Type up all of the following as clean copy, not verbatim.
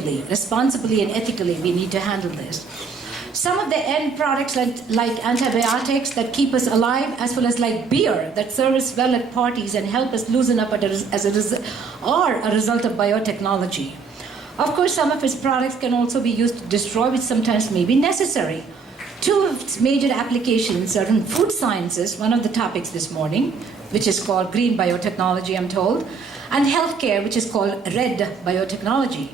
ethically, responsibly and ethically, we need to handle this. Some of the end products like antibiotics that keep us alive, as well as like beer that serve us well at parties and help us loosen up as a result of biotechnology. Of course, some of its products can also be used to destroy, which sometimes may be necessary. Two of its major applications are in food sciences, one of the topics this morning, which is called green biotechnology, I'm told, and healthcare, which is called red biotechnology.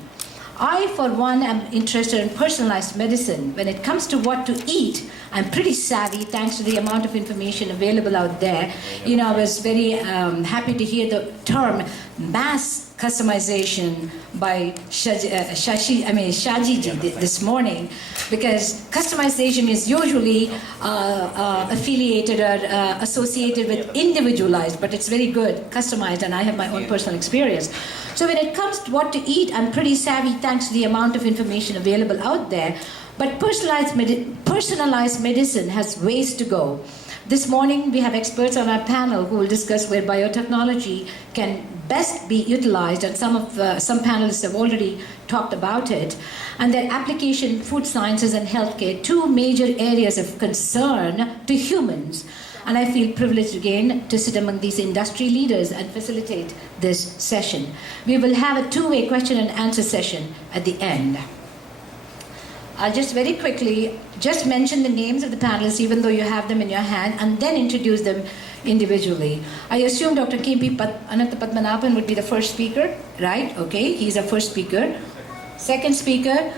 I, for one, am interested in personalized medicine. When it comes to what to eat, I'm pretty savvy thanks to the amount of information available out there. I was very happy to hear the term mass customization by Shajiji this morning, because customization is usually affiliated or associated with individualized, but it's very good, customized, and I have my own personal experience. So when it comes to what to eat, I'm pretty savvy thanks to the amount of information available out there. But personalized medicine has ways to go. This morning, we have experts on our panel who will discuss where biotechnology can best be utilized, and some panelists have already talked about it. And their application, food sciences and healthcare, two major areas of concern to humans. And I feel privileged again to sit among these industry leaders and facilitate this session. We will have a two-way question and answer session at the end. I'll just very quickly just mention the names of the panelists, even though you have them in your hand, and then introduce them individually. I assume Dr. K.P. Anantha Padmanabhan would be the first speaker, right? Okay, he's our first speaker. Second speaker,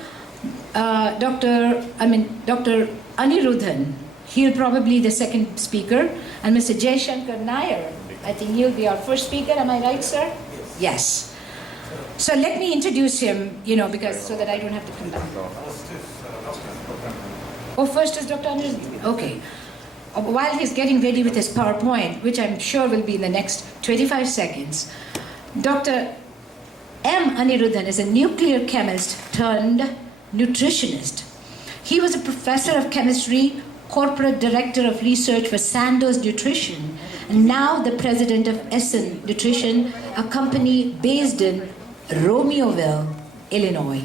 Dr. Anirudhan. He'll probably be the second speaker. And Mr. Jaishankar Nair, I think he'll be our first speaker. Am I right, sir? Yes. So let me introduce him, because so that I don't have to come back. Oh, first is Dr. Anirudhan. Okay. While he's getting ready with his PowerPoint, which I'm sure will be in the next 25 seconds, Dr. M. Anirudhan is a nuclear chemist turned nutritionist. He was a professor of chemistry, corporate director of research for Sandoz Nutrition, and now the president of Essen Nutrition, a company based in Romeoville, Illinois.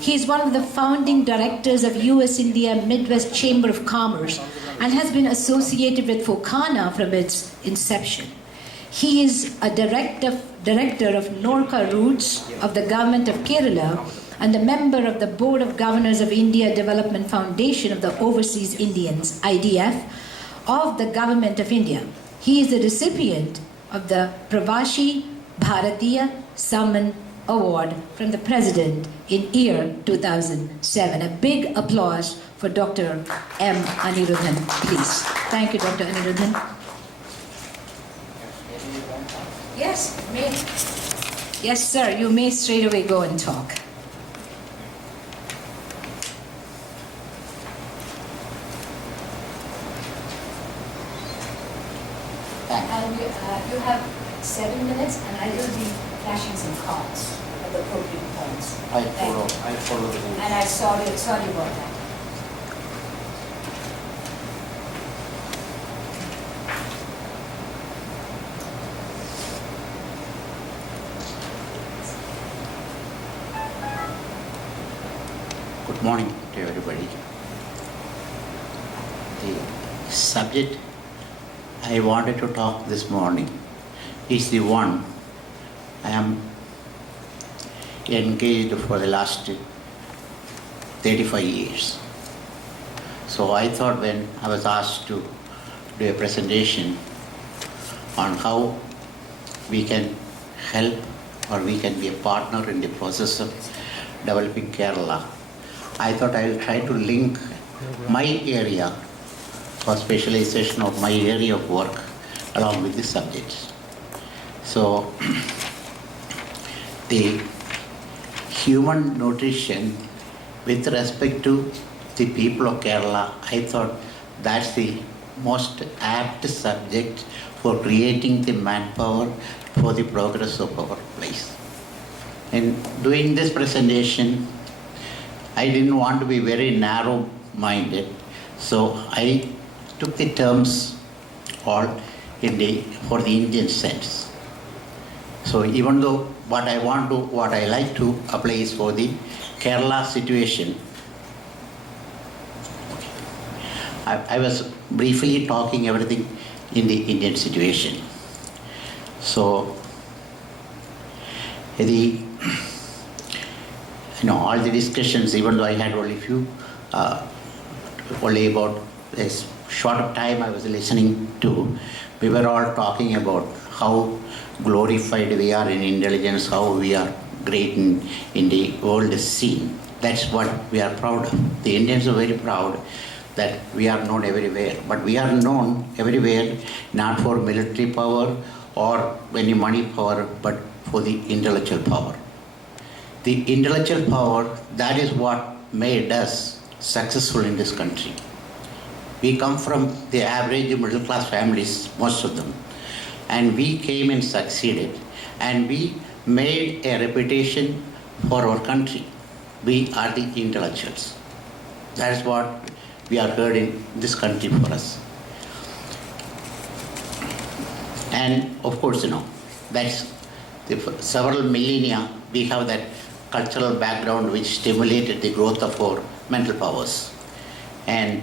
He is one of the founding directors of US-India Midwest Chamber of Commerce and has been associated with Focana from its inception. He is a director of Norca Roots of the government of Kerala and a member of the Board of Governors of India Development Foundation of the Overseas Indians, IDF, of the Government of India. He is the recipient of the Pravashi Bharatiya Samman Award from the President in year 2007. A big applause for Dr. M. Anirudhan, please. Thank you, Dr. Anirudhan. Yes, may. Yes, sir, you may straight away go and talk. You have 7 minutes, and I will be flashing some cards at the appropriate points. I follow the rules. And I'm sorry about that. Good morning to everybody. The subject I wanted to talk this morning is the one I am engaged for the last 35 years. So I thought when I was asked to do a presentation on how we can help or we can be a partner in the process of developing Kerala, I thought I will try to link my area for specialization of my area of work along with the subjects. So the human nutrition with respect to the people of Kerala, I thought that's the most apt subject for creating the manpower for the progress of our place. In doing this presentation, I didn't want to be very narrow-minded, so I took the terms all for the Indian sense. So even though what I like to apply is for the Kerala situation. I was briefly talking everything in the Indian situation. So, all the discussions, even though I had only only about this short of time I was listening to, we were all talking about how glorified we are in intelligence, how we are great in the world scene. That's what we are proud of. The Indians are very proud that we are known everywhere. But we are known everywhere not for military power or any money power, but for the intellectual power. The intellectual power, that is what made us successful in this country. We come from the average middle class families, most of them. And we came and succeeded. And we made a reputation for our country. We are the intellectuals. That is what we are heard in this country for us. And of course, that's several millennia we have that cultural background which stimulated the growth of our mental powers. And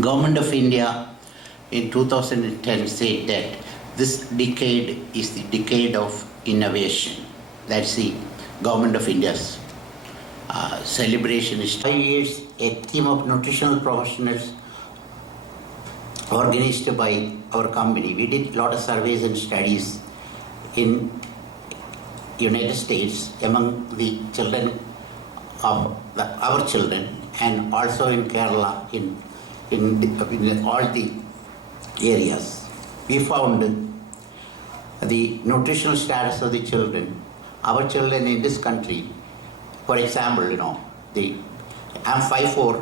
Government of India in 2010 said that this decade is the decade of innovation. That's the Government of India's celebration. Is 5 years, a team of nutritional professionals organized by our company. We did a lot of surveys and studies in United States among the children of our children, and also in Kerala in all the areas. We found the nutritional status of the children. Our children in this country, for example, I'm 5'4",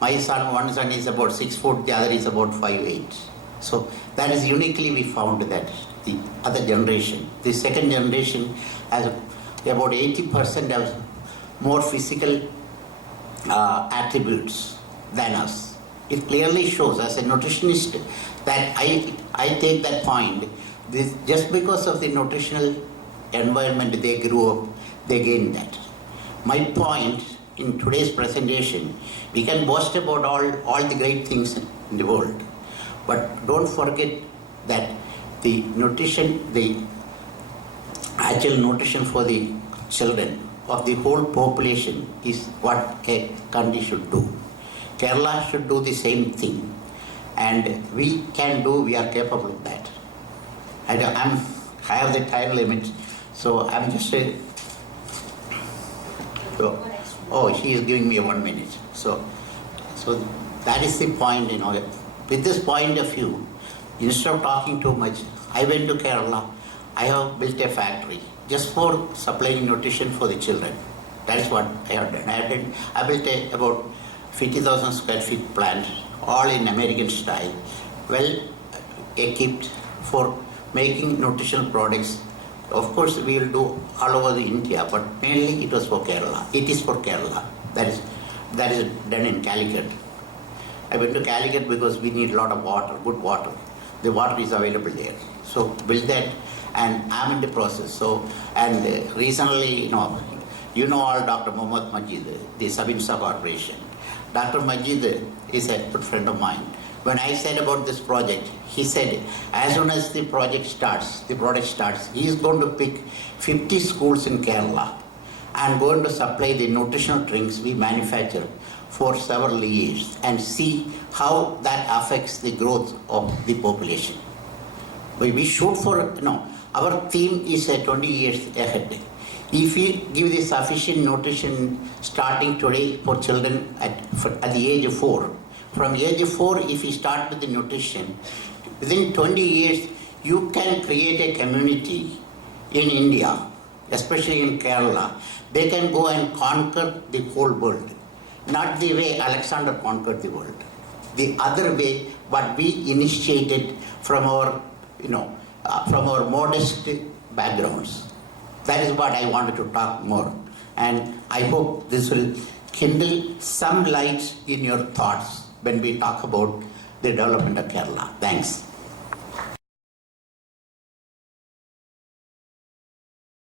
one son is about 6 foot, the other is about 5'8". So that is uniquely we found that the other generation, the second generation has about 80% of more physical attributes than us. It clearly shows as a nutritionist that I take that point. Just because of the nutritional environment they grew up, they gained that. My point in today's presentation, we can boast about all the great things in the world, but don't forget that the nutrition, the actual nutrition for the children of the whole population is what a country should do. Kerala should do the same thing, and we are capable of that. I have the time limit, so I'm just he is giving me 1 minute. So that is the point, With this point of view, instead of talking too much, I went to Kerala. I have built a factory just for supplying nutrition for the children. That is what I have done. I built about 50,000 square feet plant, all in American style, well equipped for making nutritional products. Of course, we will do all over India, but mainly it was for Kerala. It is for Kerala. That is done in Calicut. I went to Calicut because we need a lot of water, good water. The water is available there. So build that, and I'm in the process. And recently, all Dr. Mohammad Majid, the Sabinsa Corporation. Dr. Majid is a good friend of mine. When I said about this project, he said, as soon as the product starts, he is going to pick 50 schools in Kerala and going to supply the nutritional drinks we manufacture for several years and see how that affects the growth of the population. We shoot for, our theme is 20 years ahead. If we give the sufficient nutrition starting today for children at the age of 4, from age of 4, if you start with the nutrition, within 20 years, you can create a community in India, especially in Kerala. They can go and conquer the whole world. Not the way Alexander conquered the world. The other way, what we initiated from our modest backgrounds. That is what I wanted to talk more. And I hope this will kindle some light in your thoughts when we talk about the development of Kerala. Thanks.